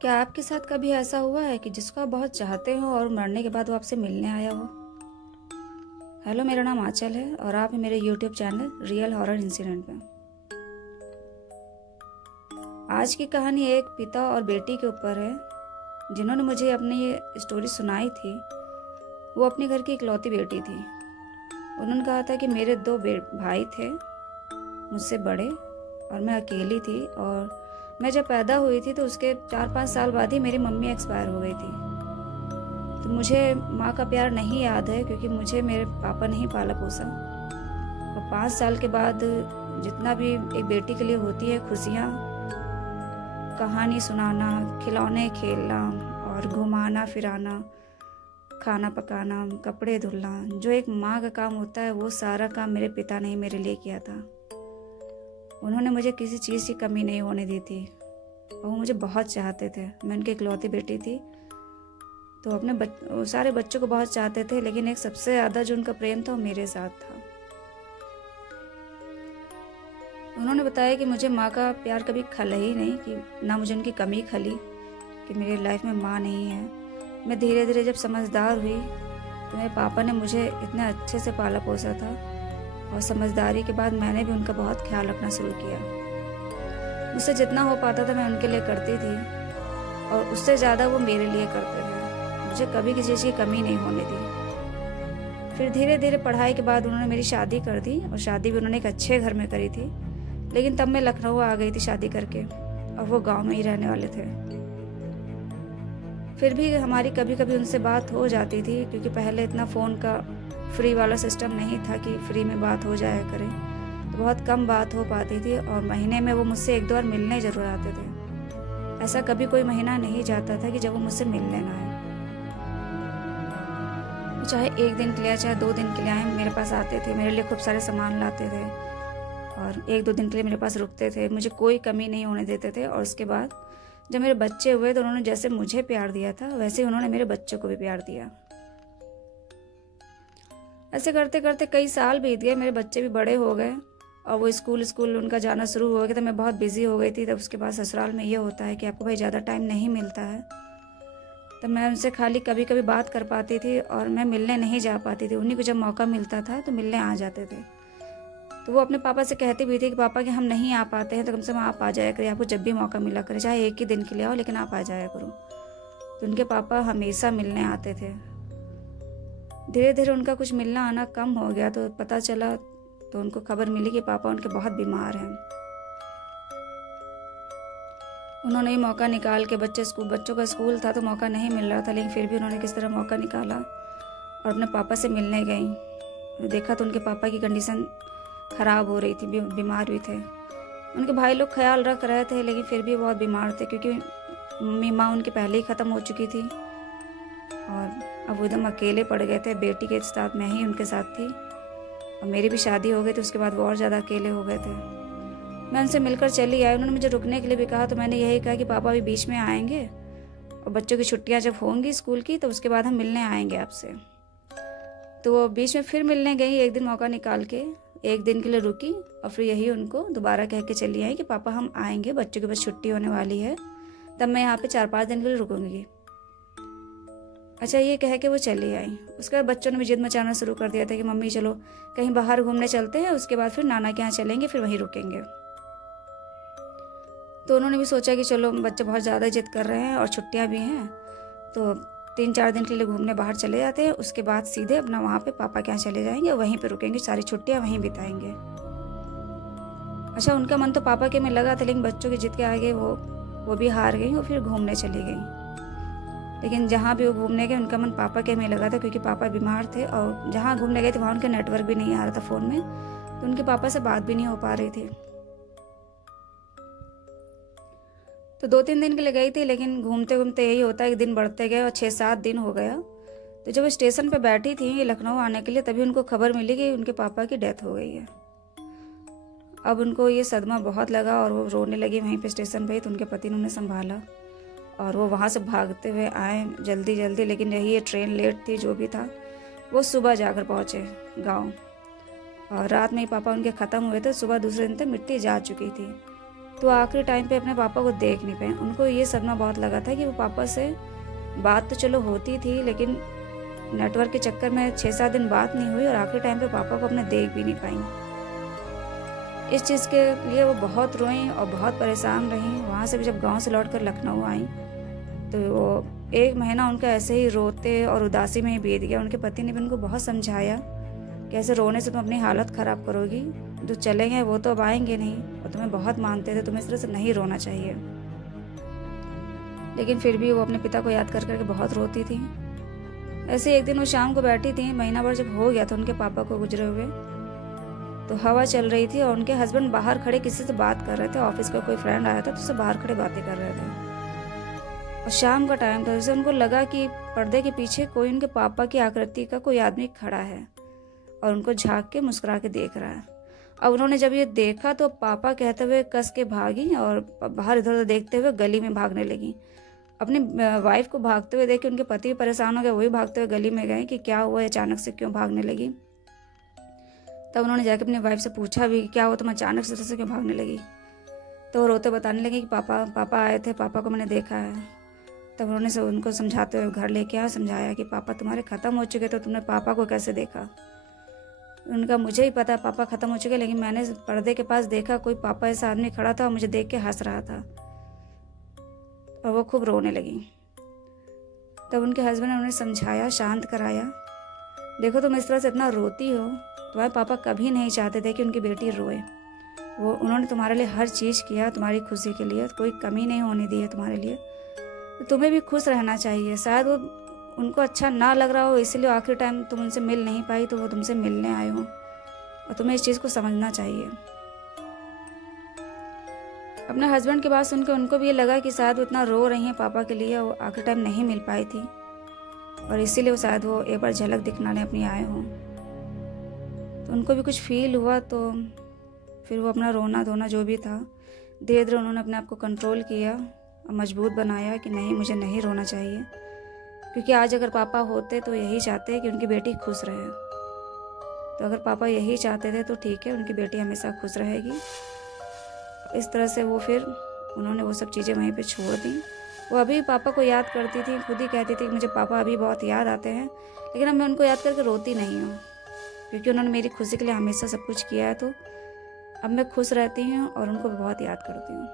क्या आपके साथ कभी ऐसा हुआ है कि जिसको आप बहुत चाहते हो और मरने के बाद वो आपसे मिलने आया हो? हेलो, मेरा नाम आंचल है और आप हैं मेरे YouTube channel real horror incident में। आज की कहानी एक पिता और बेटी के ऊपर है। जिन्होंने मुझे अपनी ये स्टोरी सुनाई थी वो अपने घर की इकलौती बेटी थी। उन्होंने कहा था कि मेरे दो भाई थे मुझसे बड़े और मैं अकेली थी, और मैं जब पैदा हुई थी तो उसके 4-5 साल बाद ही मेरी मम्मी एक्सपायर हो गई थी। तो मुझे माँ का प्यार नहीं याद है क्योंकि मुझे मेरे पापा ने ही पाला पोसा। और 5 साल के बाद जितना भी एक बेटी के लिए होती है खुशियाँ, कहानी सुनाना, खिलौने खेलना और घुमाना फिराना, खाना पकाना, कपड़े धुलना, जो एक माँ का काम होता है वो सारा काम मेरे पिता ने ही मेरे लिए किया था। उन्होंने मुझे किसी चीज़ की कमी नहीं होने दी थी और वो मुझे बहुत चाहते थे। मैं उनकी इकलौती बेटी थी तो अपने सारे बच्चों को बहुत चाहते थे, लेकिन एक सबसे ज़्यादा जो उनका प्रेम था वो मेरे साथ था। उन्होंने बताया कि मुझे माँ का प्यार कभी खला ही नहीं, कि ना मुझे उनकी कमी खली कि मेरी लाइफ में माँ नहीं है। मैं धीरे धीरे जब समझदार हुई तो मेरे पापा ने मुझे इतने अच्छे से पाला पोसा था, और समझदारी के बाद मैंने भी उनका बहुत ख्याल रखना शुरू किया। मुझसे जितना हो पाता था मैं उनके लिए करती थी और उससे ज़्यादा वो मेरे लिए करते थे। मुझे कभी किसी चीज़ की कमी नहीं होने दी। फिर धीरे धीरे पढ़ाई के बाद उन्होंने मेरी शादी कर दी, और शादी भी उन्होंने एक अच्छे घर में करी थी। लेकिन तब मैं लखनऊ आ गई थी शादी करके और वो गाँव में ही रहने वाले थे। फिर भी हमारी कभी कभी उनसे बात हो जाती थी, क्योंकि पहले इतना फ़ोन का फ्री वाला सिस्टम नहीं था कि फ्री में बात हो जाया करे, तो बहुत कम बात हो पाती थी। और महीने में वो मुझसे 1-2 बार मिलने ज़रूर आते थे। ऐसा कभी कोई महीना नहीं जाता था कि जब वो मुझसे मिलने ना आए। चाहे 1 दिन के लिए चाहे 2 दिन के लिए आए, मेरे पास आते थे, मेरे लिए खूब सारे सामान लाते थे और 1-2 दिन के लिए मेरे पास रुकते थे। मुझे कोई कमी नहीं होने देते थे। और उसके बाद जब मेरे बच्चे हुए तो उन्होंने जैसे मुझे प्यार दिया था वैसे ही उन्होंने मेरे बच्चों को भी प्यार दिया। ऐसे करते करते कई साल बीत गए, मेरे बच्चे भी बड़े हो गए और वो स्कूल उनका जाना शुरू हो गया। तो मैं बहुत बिजी हो गई थी। तब उसके बाद ससुराल में ये होता है कि आपको भाई ज़्यादा टाइम नहीं मिलता है। तब मैं उनसे खाली कभी कभी बात कर पाती थी और मैं मिलने नहीं जा पाती थी। उन्हीं को जब मौका मिलता था तो मिलने आ जाते थे। तो वो अपने पापा से कहती भी थी कि पापा कि हम नहीं आ पाते हैं तो कम से कम आप आ जाया करिए, आपको जब भी मौका मिला करे, चाहे 1 ही दिन के लिए आओ लेकिन आप आ जाया करो। तो उनके पापा हमेशा मिलने आते थे। धीरे धीरे उनका कुछ मिलना आना कम हो गया, तो पता चला तो उनको खबर मिली कि पापा उनके बहुत बीमार हैं। उन्होंने ही मौका निकाल के बच्चों का स्कूल था तो मौका नहीं मिल रहा था, लेकिन फिर भी उन्होंने किस तरह मौका निकाला और अपने पापा से मिलने गई। देखा तो उनके पापा की कंडीशन ख़राब हो रही थी, बीमार भी थे। उनके भाई लोग ख्याल रख रहे थे लेकिन फिर भी बहुत बीमार थे, क्योंकि मम्मी माँ उनकी पहले ही ख़त्म हो चुकी थी और अब वो एकदम अकेले पड़ गए थे। बेटी के साथ मैं ही उनके साथ थी और मेरी भी शादी हो गई थी। उसके बाद वो और ज़्यादा अकेले हो गए थे। मैं उनसे मिलकर चली आई। उन्होंने मुझे रुकने के लिए भी कहा, तो मैंने यही कहा कि पापा अभी बीच में आएंगे और बच्चों की छुट्टियां जब होंगी स्कूल की तो उसके बाद हम मिलने आएंगे आपसे। तो वो बीच में फिर मिलने गई, एक दिन मौका निकाल के 1 दिन के लिए रुकी और फिर यही उनको दोबारा कह के चली आई कि पापा हम आएंगे, बच्चों की बस छुट्टी होने वाली है, तब मैं यहाँ पे 4-5 दिन के लिए रुकूंगी। अच्छा, ये कह के वो चली आई। उसके बाद बच्चों ने भी जिद मचाना शुरू कर दिया था कि मम्मी चलो कहीं बाहर घूमने चलते हैं, उसके बाद फिर नाना के यहाँ चलेंगे, फिर वहीं रुकेंगे। तो उन्होंने भी सोचा कि चलो बच्चे बहुत ज़्यादा जिद कर रहे हैं और छुट्टियाँ भी हैं, तो 3-4 दिन के लिए घूमने बाहर चले जाते हैं। उसके बाद सीधे अपना वहाँ पे पापा के यहाँ चले जाएंगे और वहीं पे रुकेंगे, सारी छुट्टियाँ वहीं बिताएंगे। अच्छा, उनका मन तो पापा के में लगा था, लेकिन बच्चों की जिद के आगे वो भी हार गई और फिर घूमने चली गई। लेकिन जहाँ भी वो घूमने गए उनका मन पापा के में लगा था, क्योंकि पापा बीमार थे और जहाँ घूमने गए थे वहाँ उनका नेटवर्क भी नहीं आ रहा था फ़ोन में, तो उनके पापा से बात भी नहीं हो पा रही थी। तो 2-3 दिन के लिए गई थी, लेकिन घूमते घूमते यही होता है कि दिन बढ़ते गए और 6-7 दिन हो गया। तो जब स्टेशन पे बैठी थी लखनऊ आने के लिए, तभी उनको खबर मिली कि उनके पापा की डेथ हो गई है। अब उनको ये सदमा बहुत लगा और वो रोने लगी वहीं पे स्टेशन पे ही। तो उनके पति ने उन्हें संभाला और वो वहाँ से भागते हुए आए जल्दी जल्दी, लेकिन यही ये ट्रेन लेट थी। जो भी था वो सुबह जाकर पहुँचे गाँव, और रात में ही पापा उनके ख़त्म हुए थे। सुबह दूसरे दिन तक मिट्टी जा चुकी थी। तो आखिरी टाइम पे अपने पापा को देख नहीं पाए। उनको ये सदमा बहुत लगा था कि वो पापा से बात तो चलो होती थी, लेकिन नेटवर्क के चक्कर में 6-7 दिन बात नहीं हुई और आखिरी टाइम पे पापा को अपने देख भी नहीं पाई। इस चीज़ के लिए वो बहुत रोईं और बहुत परेशान रहीं। वहाँ से भी जब गांव से लौटकर लखनऊ आईं तो वो 1 महीना उनका ऐसे ही रोते और उदासी में ही बीत गया। उनके पति ने भी उनको बहुत समझाया कि ऐसे रोने से तुम अपनी हालत ख़राब करोगी, जो चले गए वो तो अब आएंगे नहीं और तुम्हें बहुत मानते थे, तुम्हें इस तरह से नहीं रोना चाहिए। लेकिन फिर भी वो अपने पिता को याद कर करके बहुत रोती थी। ऐसे एक दिन वो शाम को बैठी थी, महीना भर जब हो गया था उनके पापा को गुजरे हुए, तो हवा चल रही थी और उनके हस्बैंड बाहर खड़े किसी से बात कर रहे थे। ऑफिस का कोई फ्रेंड आया था तो उससे बाहर खड़े बातें कर रहे थे और शाम का टाइम था। जैसे उनको लगा कि पर्दे के पीछे कोई उनके पापा की आकृति का कोई आदमी खड़ा है और उनको झांक के मुस्कुरा के देख रहा है। अब उन्होंने जब ये देखा तो पापा कहते हुए कस के भागी और बाहर इधर उधर देखते हुए गली में भागने लगी। अपनी वाइफ को भागते हुए देख के उनके पति भी परेशान हो गए, वही भागते हुए गली में गए कि क्या हुआ, अचानक से क्यों भागने लगी। तब उन्होंने जाकर अपनी वाइफ से पूछा भी क्या हुआ, तुम अचानक से क्यों भागने लगी। तो वो रोते बताने लगी कि पापा आए थे, पापा को मैंने देखा है। तब उन्होंने उनको समझाते हुए घर लेके आया, समझाया कि पापा तुम्हारे ख़त्म हो चुके तो तुमने पापा को कैसे देखा। उनका मुझे ही पता पापा ख़त्म हो चुके, लेकिन मैंने पर्दे के पास देखा कोई पापा ऐसा आदमी खड़ा था और मुझे देख के हंस रहा था और वो खूब रोने लगी। तब उनके हस्बैंड ने उन्हें समझाया, शांत कराया, देखो तुम इस तरह से इतना रोती हो, तुम्हारे पापा कभी नहीं चाहते थे कि उनकी बेटी रोए। उन्होंने तुम्हारे लिए हर चीज़ किया, तुम्हारी खुशी के लिए, कोई कमी नहीं होने दी है तुम्हारे लिए, तो तुम्हें भी खुश रहना चाहिए। शायद वो उनको अच्छा ना लग रहा हो, इसलिए आखिरी टाइम तुम उनसे मिल नहीं पाई तो वो तुमसे मिलने आए हो और तुम्हें इस चीज़ को समझना चाहिए। अपने हस्बैंड की बात सुनकर उनको भी ये लगा कि शायद वो इतना रो रही हैं पापा के लिए, वो आखिरी टाइम नहीं मिल पाई थी और इसीलिए वो शायद वो एक बार झलक दिखलाने अपनी आए हों। तो उनको भी कुछ फील हुआ, तो फिर वो अपना रोना धोना जो भी था धीरे धीरे उन्होंने अपने आप को कंट्रोल किया और मजबूत बनाया कि नहीं, मुझे नहीं रोना चाहिए, क्योंकि आज अगर पापा होते तो यही चाहते कि उनकी बेटी खुश रहे। तो अगर पापा यही चाहते थे तो ठीक है, उनकी बेटी हमेशा खुश रहेगी। इस तरह से वो फिर उन्होंने वो सब चीज़ें वहीं पे छोड़ दी। वो अभी पापा को याद करती थी, खुद ही कहती थी कि मुझे पापा अभी बहुत याद आते हैं, लेकिन अब मैं उनको याद करके रोती नहीं हूँ, क्योंकि उन्होंने मेरी खुशी के लिए हमेशा सब कुछ किया है। तो अब मैं खुश रहती हूँ और उनको भी बहुत याद करती हूँ।